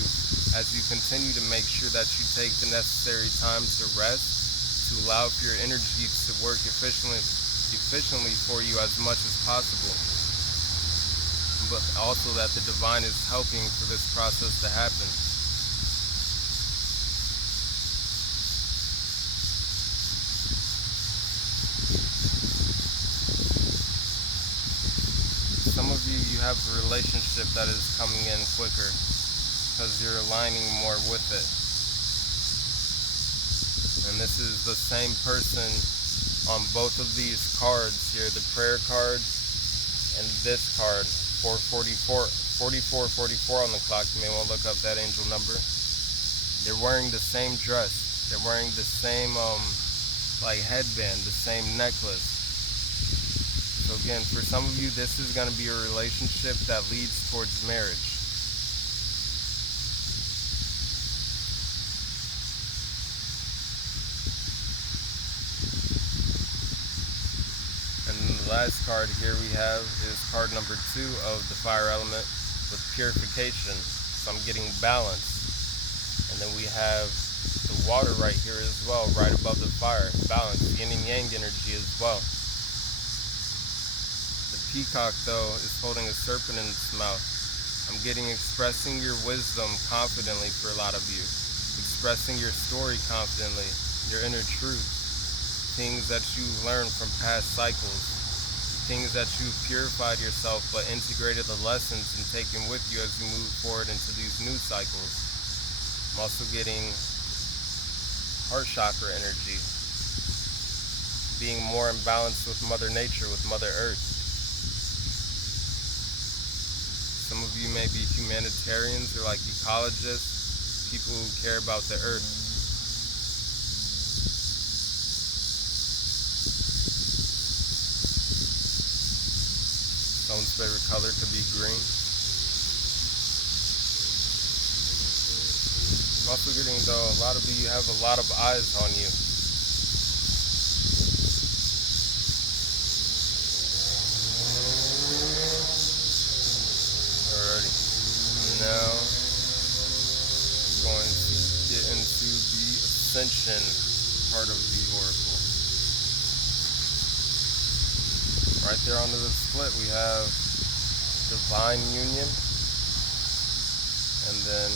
as you continue to make sure that you take the necessary time to rest, to allow for your energy to work efficiently for you as much as possible. But also that the divine is helping for this process to happen. Some of you have a relationship that is coming in quicker because you're aligning more with it. And this is the same person on both of these cards here, the prayer card and this card, 4444 on the clock. You may want to look up that angel number. They're wearing the same dress. They're wearing the same like headband, the same necklace. So again, for some of you, this is going to be a relationship that leads towards marriage. And the last card here we have is card number 2 of the fire element with purification. So I'm getting balance. And then we have the water right here as well, right above the fire. Balance, yin and yang energy as well. The peacock, though, is holding a serpent in its mouth. I'm getting expressing your wisdom confidently for a lot of you. Expressing your story confidently, your inner truth. Things that you've learned from past cycles. Things that you've purified yourself but integrated the lessons and taken with you as you move forward into these new cycles. I'm also getting heart chakra energy. Being more in balance with Mother Nature, with Mother Earth. Some of you may be humanitarians or like ecologists, people who care about the earth. Someone's favorite color could be green. I'm also getting, though, a lot of you have a lot of eyes on you. Now, I'm going to get into the ascension part of the oracle. Right there under the split, we have divine union, and then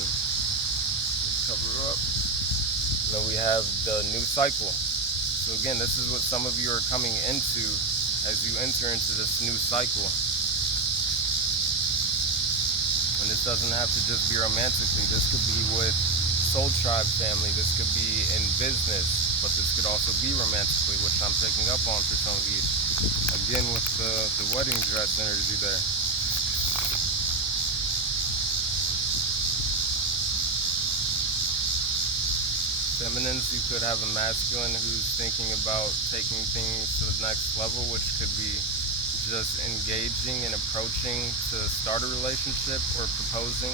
cover it up. And then we have the new cycle. So again, this is what some of you are coming into as you enter into this new cycle. And this doesn't have to just be romantically. This could be with Soul Tribe family. This could be in business. But this could also be romantically, which I'm picking up on for some of you. Again, with the wedding dress energy there. Feminines, you could have a masculine who's thinking about taking things to the next level, which could be just engaging and approaching to start a relationship or proposing.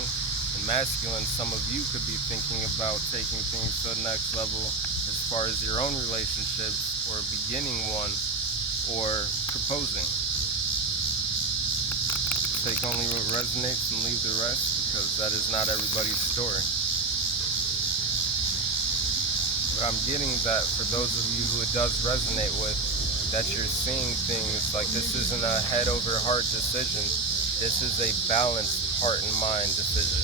And masculine, some of you could be thinking about taking things to the next level as far as your own relationships or beginning one or proposing. Take only what resonates and leave the rest, because that is not everybody's story. But I'm getting that for those of you who it does resonate with, that you're seeing things like this isn't a head over heart decision. This is a balanced heart and mind decision.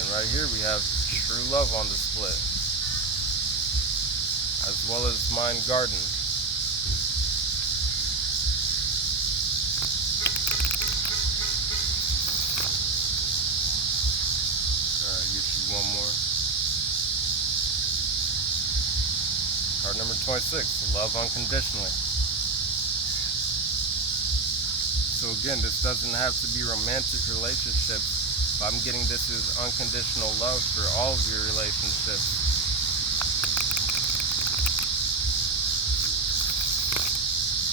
And right here we have true love on display, as well as mind garden. One more. Card number 26, love unconditionally. So again, this doesn't have to be romantic relationships, but I'm getting this is unconditional love for all of your relationships.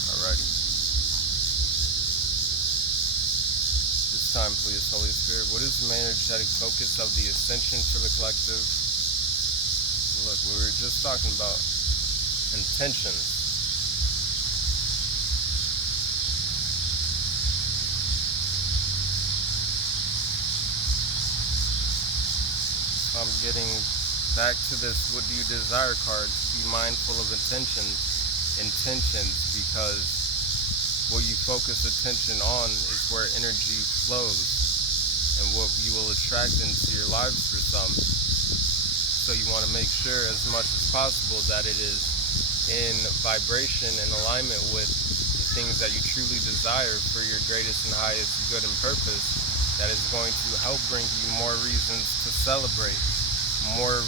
Alrighty. Time, please, Holy Spirit. What is the main energetic focus of the ascension for the collective? Look, we were just talking about intentions. I'm getting back to this what do you desire card. Be mindful of intentions, because what you focus attention on is where energy flows and what you will attract into your lives for some. So you want to make sure as much as possible that it is in vibration and alignment with the things that you truly desire for your greatest and highest good and purpose. That is going to help bring you more reasons to celebrate, more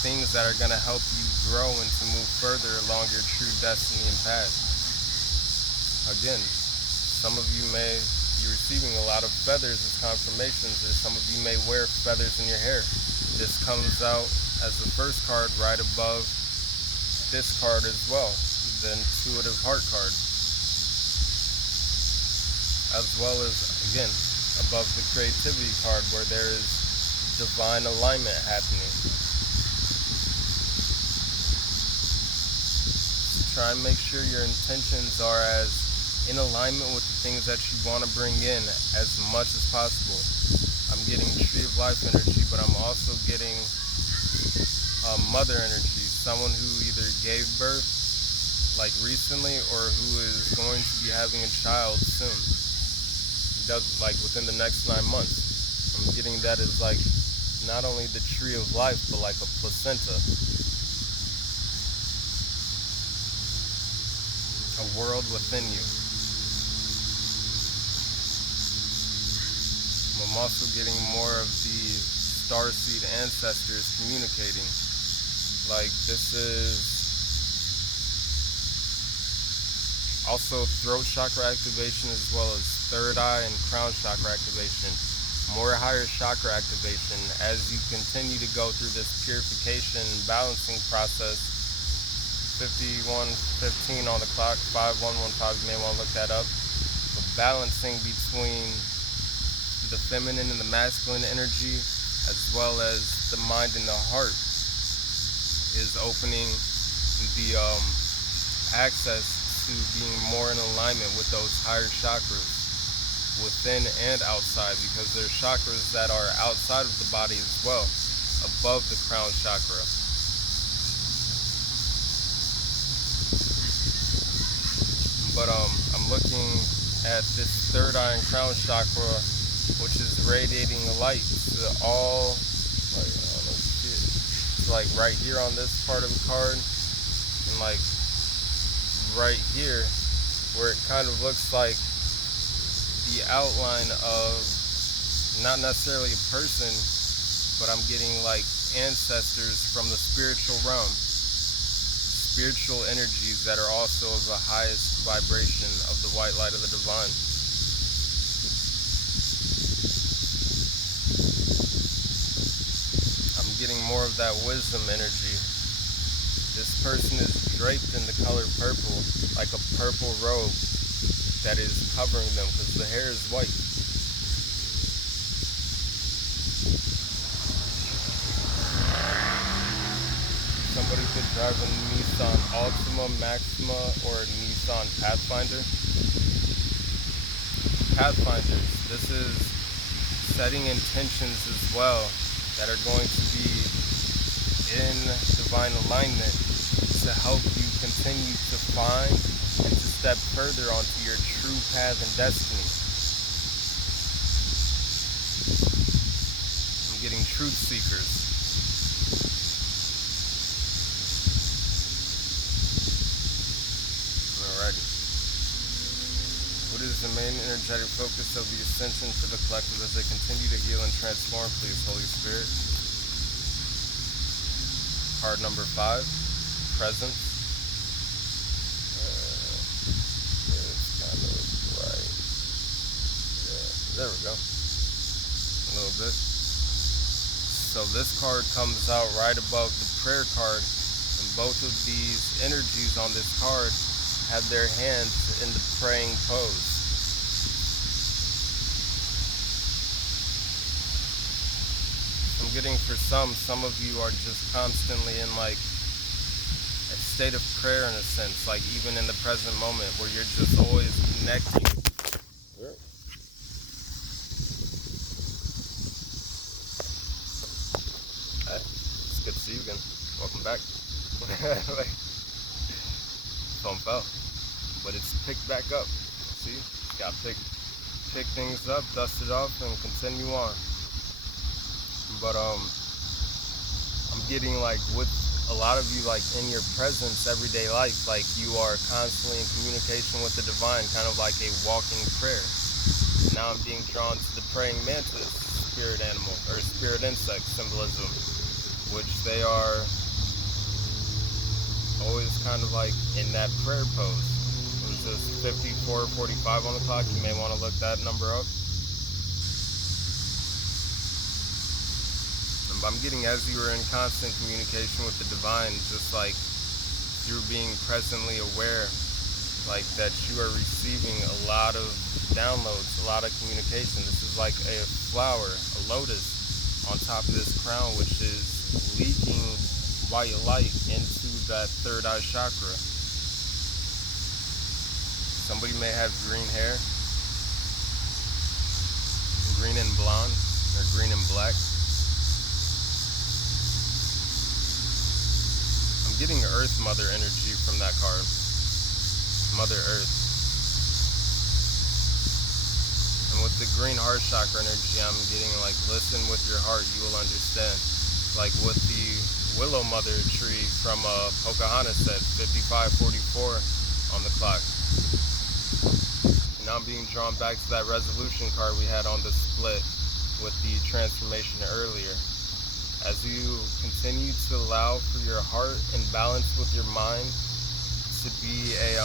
things that are going to help you grow and to move further along your true destiny and path. Again, Some of you may be receiving a lot of feathers as confirmations, or some of you may wear feathers in your hair. This comes out as the first card right above this card as well, the intuitive heart card, as well as, again, above the creativity card where there is divine alignment happening. So try and make sure your intentions are as in alignment with the things that you want to bring in as much as possible. I'm getting Tree of Life energy, but I'm also getting mother energy, someone who either gave birth like recently or who is going to be having a child soon. Like within the next 9 months. I'm getting that as like not only the Tree of Life, but like a placenta. A world within you. I'm also getting more of the starseed ancestors communicating. Like this is also throat chakra activation, as well as third eye and crown chakra activation. More higher chakra activation as you continue to go through this purification and balancing process. 51:15 on the clock, 5115, you may want to look that up. But balancing between the feminine and the masculine energy, as well as the mind and the heart, is opening the access to being more in alignment with those higher chakras within and outside, because there's chakras that are outside of the body as well, above the crown chakra. But I'm looking at this third eye and crown chakra, which is radiating light to all, like, I don't know if you see it. It's like right here on this part of the card, and like right here, where it kind of looks like the outline of not necessarily a person, but I'm getting like ancestors from the spiritual realm, spiritual energies that are also of the highest vibration of the white light of the divine. I'm getting more of that wisdom energy. This person is draped in the color purple, like a purple robe that is covering them, because the hair is white. Somebody could drive a Nissan Altima, Maxima, or a Nissan Pathfinder. Pathfinders, this is setting intentions as well that are going to be in divine alignment to help you continue to find and to step further onto your true path and destiny. I'm getting truth seekers. Alrighty. What is the main energetic focus of the ascension for the collective as they continue to heal and transform, please, Holy Spirit? Card number 5, presence. It's kind of right. Yeah, there we go. A little bit. So this card comes out right above the prayer card, and both of these energies on this card have their hands in the praying pose. I'm getting for some of you are just constantly in like a state of prayer in a sense, like even in the present moment where you're just always connecting. Hey, it's good to see you again. Welcome back. Like, phone fell, but it's picked back up. See, got pick things up, dust it off, and continue on. But I'm getting like with a lot of you, like in your presence, everyday life, like you are constantly in communication with the divine, kind of like a walking prayer. Now I'm being drawn to the praying mantis spirit animal, or spirit insect symbolism, which they are always kind of like in that prayer pose. What is says 54:45 on the clock. You may want to look that number up. I'm getting, as you are in constant communication with the divine, just like through being presently aware, like that you are receiving a lot of downloads, a lot of communication. This is like a flower, a lotus on top of this crown, which is leaking white light into that third eye chakra. Somebody may have green hair, green and blonde, or green and black. I'm getting Earth Mother energy from that card. Mother Earth. And with the green heart chakra energy, I'm getting like, listen with your heart, you will understand. Like with the Willow Mother tree from Pocahontas at 55:44 on the clock. And now I'm being drawn back to that resolution card we had on the split with the transformation earlier. As you continue to allow for your heart and balance with your mind to be a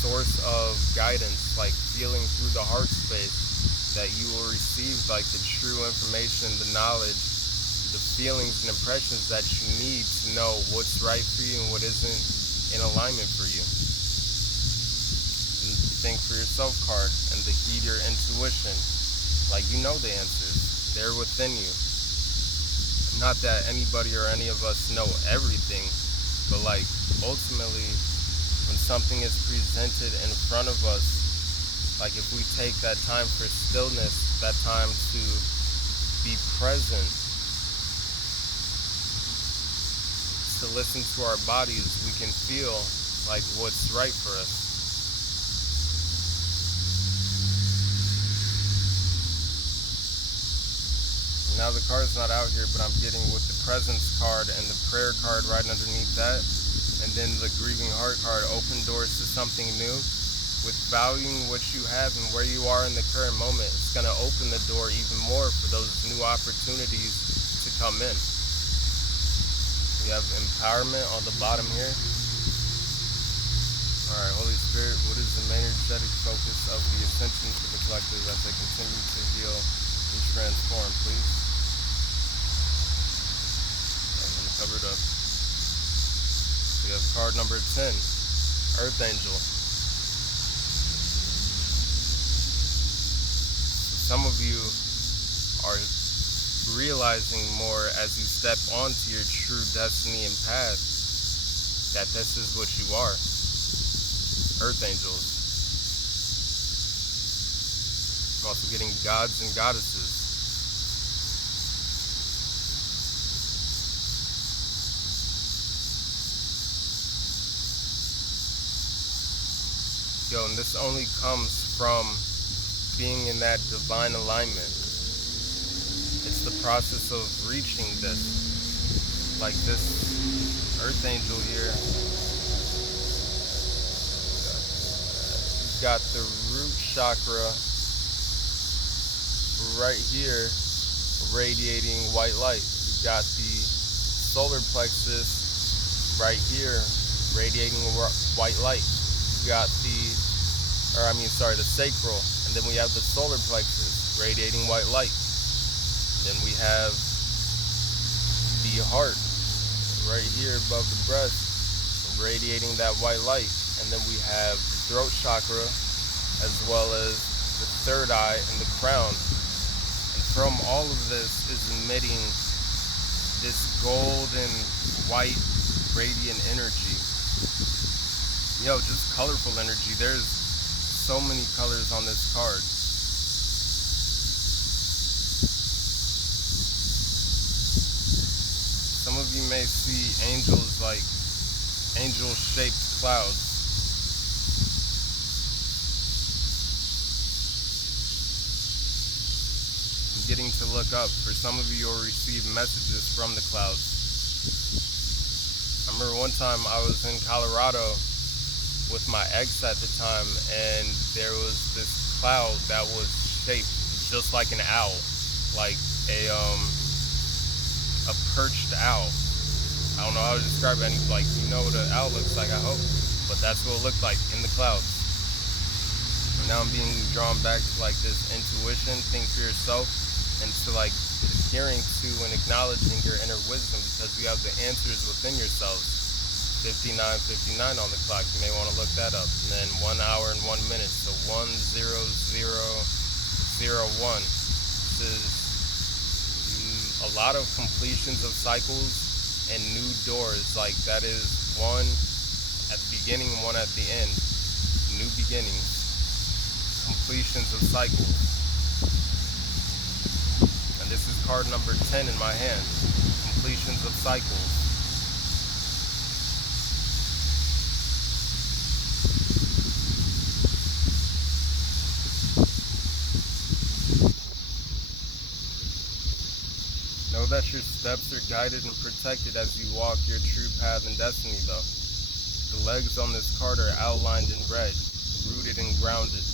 source of guidance, like feeling through the heart space, that you will receive like the true information, the knowledge, the feelings and impressions that you need to know what's right for you and what isn't in alignment for you. And think for yourself card and the heed your intuition, like you know the answers, they're within you. Not that anybody or any of us know everything, but like ultimately when something is presented in front of us, like if we take that time for stillness, that time to be present, to listen to our bodies, we can feel like what's right for us. Now the card's not out here, but I'm getting with the presence card and the prayer card right underneath that, and then the grieving heart card, open doors to something new. With valuing what you have and where you are in the current moment, it's going to open the door even more for those new opportunities to come in. We have empowerment on the bottom here. Alright, Holy Spirit, what is the main energetic focus of the ascension for the collective as they continue to heal and transform, please? Cover it up. We have card number 10, Earth Angel. So some of you are realizing more as you step onto your true destiny and path that this is what you are. Earth Angels. I'm also getting gods and goddesses. And this only comes from being in that divine alignment. It's the process of reaching this. Like this Earth Angel here. You've got the root chakra right here radiating white light. You've got the solar plexus right here radiating white light. Got the sacral, and then we have the solar plexus radiating white light. Then we have the heart right here above the breast radiating that white light, and then we have the throat chakra as well as the third eye and the crown. And from all of this is emitting this golden white radiant energy. Just colorful energy. There's so many colors on this card. Some of you may see angels, like angel-shaped clouds. I'm getting to look up. For some of you, you'll receive messages from the clouds. I remember one time I was in Colorado with my ex at the time, and there was this cloud that was shaped just like an owl, like a perched owl. I don't know how to describe it. Like, you know what an owl looks like, I hope. but that's what it looked like in the clouds. And now I'm being drawn back to like this intuition, think for yourself, and to like adhering to and acknowledging your inner wisdom, because you have the answers within yourselves. 59:59 on the clock. You may want to look that up. And then 1 hour and 1 minute. So 1:00:01. This is a lot of completions of cycles and new doors. Like that is one at the beginning, one at the end. New beginnings. Completions of cycles. And this is card number 10 in my hand. Completions of cycles. Know that your steps are guided and protected as you walk your true path and destiny, though. The legs on this card are outlined in red, rooted and grounded.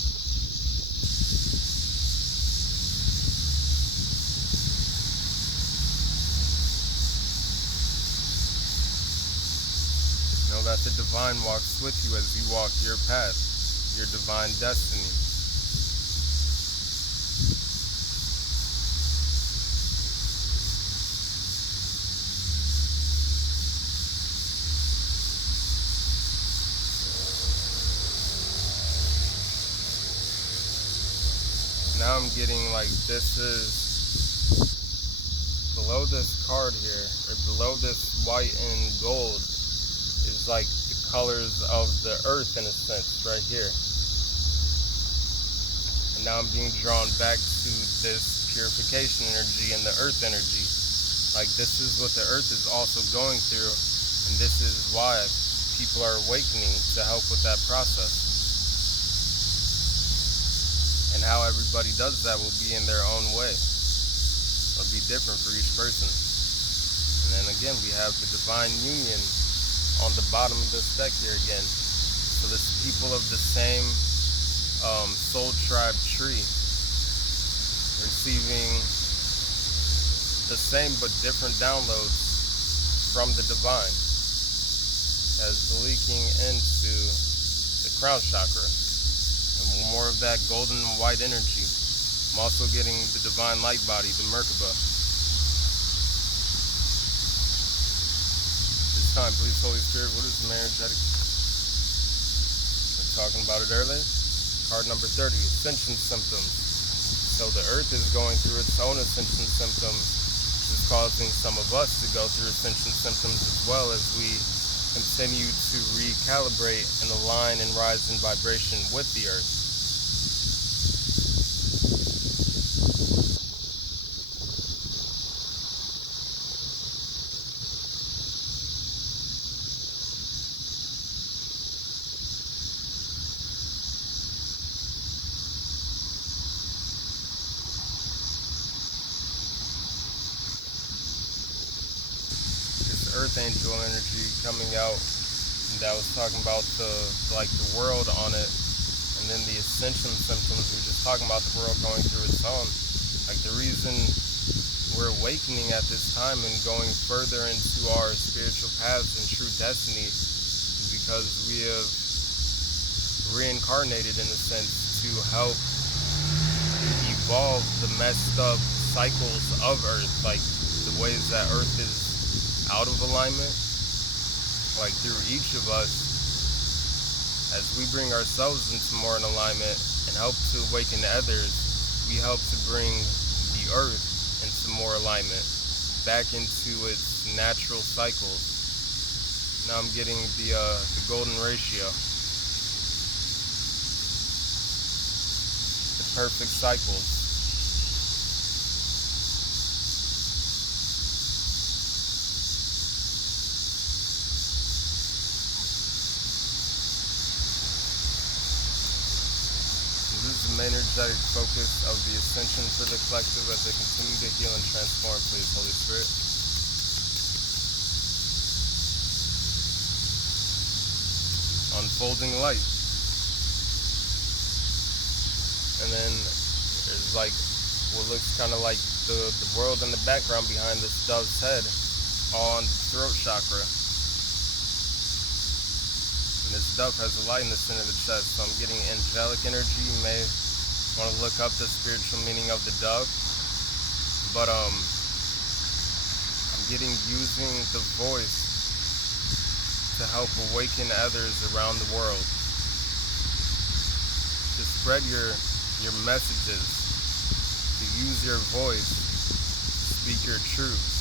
Know that the divine walks with you as you walk your path, your divine destiny. Now I'm getting like this is below this card here, or below this white and gold, is like the colors of the earth in a sense, right here. And now I'm being drawn back to this purification energy and the earth energy. Like this is what the earth is also going through, and this is why people are awakening to help with that process. And how everybody does that will be in their own way. It'll be different for each person. And then again, we have the divine union on the bottom of this deck here again. So this is people of the same soul tribe tree, receiving the same but different downloads from the divine, as leaking into the crown chakra. And more of that golden and white energy. I'm also getting the divine light body, the Merkaba. This time, please, Holy Spirit, what is the energetic? We were talking about it earlier. Card number 30, ascension symptoms. So the earth is going through its own ascension symptoms, which is causing some of us to go through ascension symptoms as well, as we continue to recalibrate and align and rise in vibration with the earth. Earth angel energy coming out, and that was talking about the world on it, and then the ascension symptoms. We were just talking about the world going through its own. Like the reason we're awakening at this time and going further into our spiritual paths and true destiny is because we have reincarnated in a sense to help evolve the messed up cycles of Earth, like the ways that Earth is out of alignment. Like through each of us, as we bring ourselves into more in alignment and help to awaken others, we help to bring the earth into more alignment, back into its natural cycles. Now I'm getting the golden ratio, the perfect cycles. Main energetic focus of the ascension for the collective as they continue to heal and transform, please, Holy Spirit. Unfolding light. And then there's like what looks kind of like the world in the background behind this dove's head on the throat chakra. And this dove has a light in the center of the chest, so I'm getting angelic energy. You may want to look up the spiritual meaning of the dove, but I'm getting using the voice to help awaken others around the world, to spread your messages, to use your voice to speak your truths.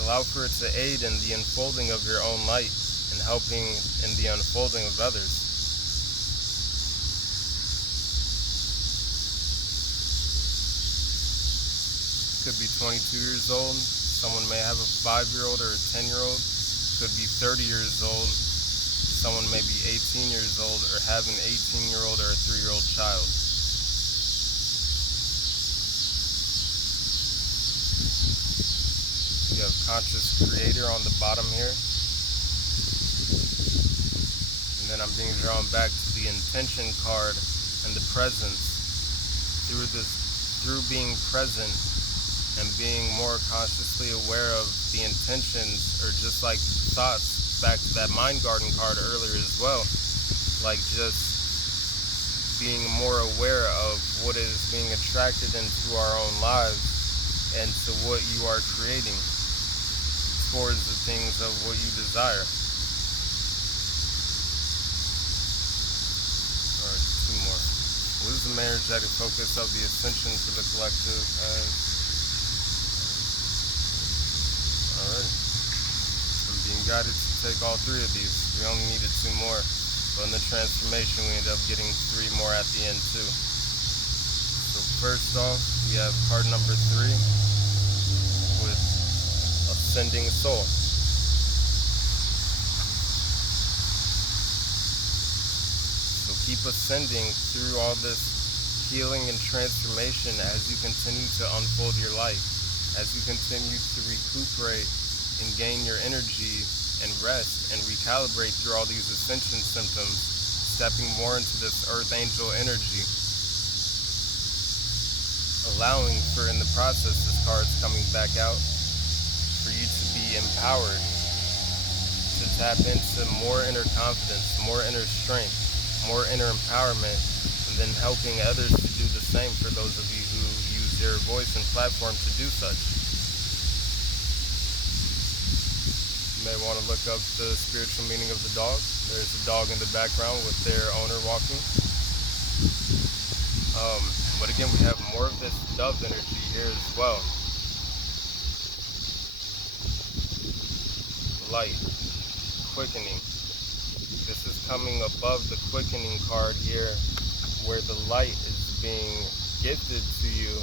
Allow for it to aid in the unfolding of your own light and helping in the unfolding of others. Could be 22 years old. Someone may have a 5-year-old or a 10-year-old. Could be 30 years old. Someone may be 18 years old or have an 18-year-old or a 3-year-old child. You have conscious creator on the bottom here. And then I'm being drawn back to the intention card and the presence. Through being present and being more consciously aware of the intentions, or just like thoughts, back to that mind garden card earlier as well, like just being more aware of what is being attracted into our own lives and to what you are creating towards the things of what you desire. All right, 2 more. What is the energetic focus of the ascension for the collective? Alright. I'm being guided to take all 3 of these. We only needed 2 more. But in the transformation, we ended up getting 3 more at the end too. So first off, we have card number 3 with Ascending Soul. So keep ascending through all this healing and transformation as you continue to unfold your life, as you continue to recuperate and gain your energy and rest and recalibrate through all these ascension symptoms, stepping more into this earth angel energy, allowing for, in the process, this card's coming back out, for you to be empowered, to tap into more inner confidence, more inner strength, more inner empowerment, and then helping others to do the same for those of you who use your voice and platform to do such. You may want to look up the spiritual meaning of the dog. There's a dog in the background with their owner walking. But again, we have more of this dove energy here as well. Light, quickening. This is coming above the quickening card here, where the light is being gifted to you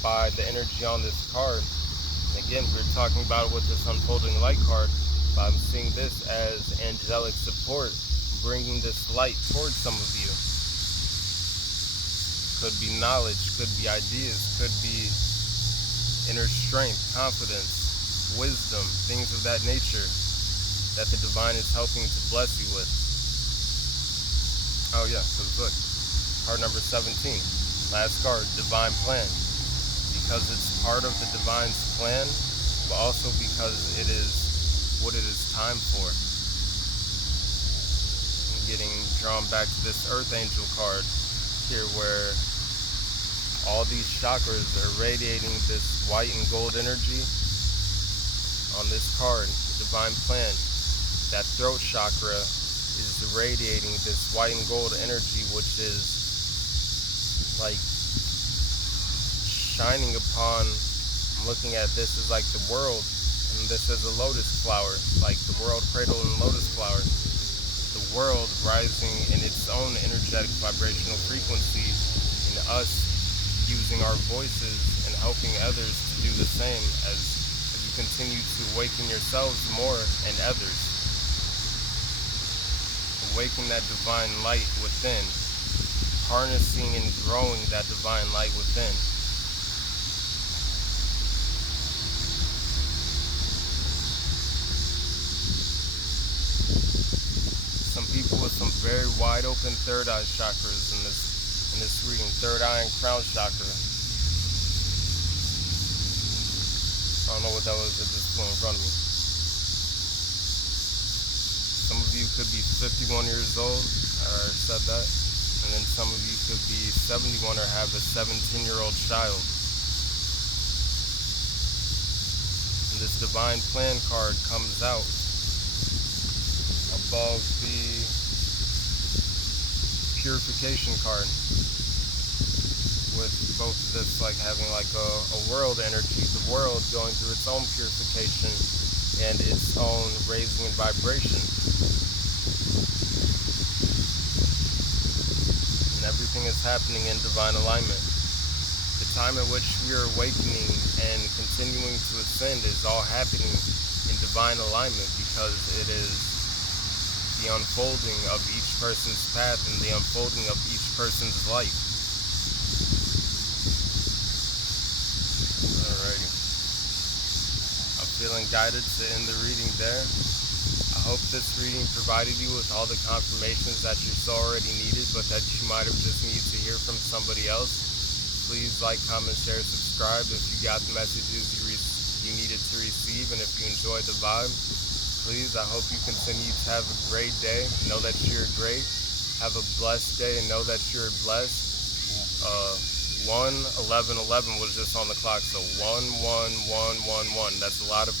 by the energy on this card. Again, we're talking about it with this unfolding light card, but I'm seeing this as angelic support, bringing this light towards some of you. Could be knowledge, could be ideas, could be inner strength, confidence, wisdom, things of that nature that the divine is helping to bless you with. Oh yeah, so look, card number 17, last card, divine plan. Because it's part of the divine's plan, but also because it is what it is time for. I'm getting drawn back to this earth angel card here, where all these chakras are radiating this white and gold energy on this card, the divine plan. That throat chakra is radiating this white and gold energy, which is like shining upon, I'm looking at this as like the world, and this is a lotus flower, like the world cradled in lotus flower. The world rising in its own energetic vibrational frequency, and us using our voices and helping others to do the same as you continue to awaken yourselves more and others. Awaken that divine light within, harnessing and growing that divine light within. Some people with some very wide open third eye chakras in this reading, third eye and crown chakra. don't know what that was that just flew in front of me. Some of you could be 51 years old, I said that. And then some of you could be 71 or have a 17-year-old child. And this divine plan card comes out above the purification card, with both of this like having like a world energy, the world going through its own purification and its own raising in vibration. And everything is happening in divine alignment. The time at which we are awakening and continuing to ascend is all happening in divine alignment, because it is the unfolding of each person's path and the unfolding of each person's life. Alrighty. I'm feeling guided to end the reading there. I hope this reading provided you with all the confirmations that you so already needed, but that you might have just needed to hear from somebody else. Please like, comment, share, subscribe if you got the messages you needed to receive, and if you enjoyed the vibe. Please, I hope you continue to have a great day. Know that you're great. Have a blessed day and know that you're blessed. 1-11-11 was just on the clock, so 1-1-1-1-1. That's a lot of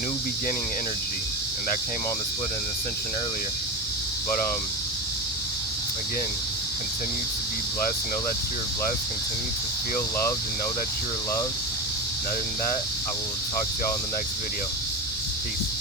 new beginning energy, and that came on the split and ascension earlier. But again, continue to be blessed. Know that you're blessed. Continue to feel loved and know that you're loved. And other than that, I will talk to y'all in the next video. Peace.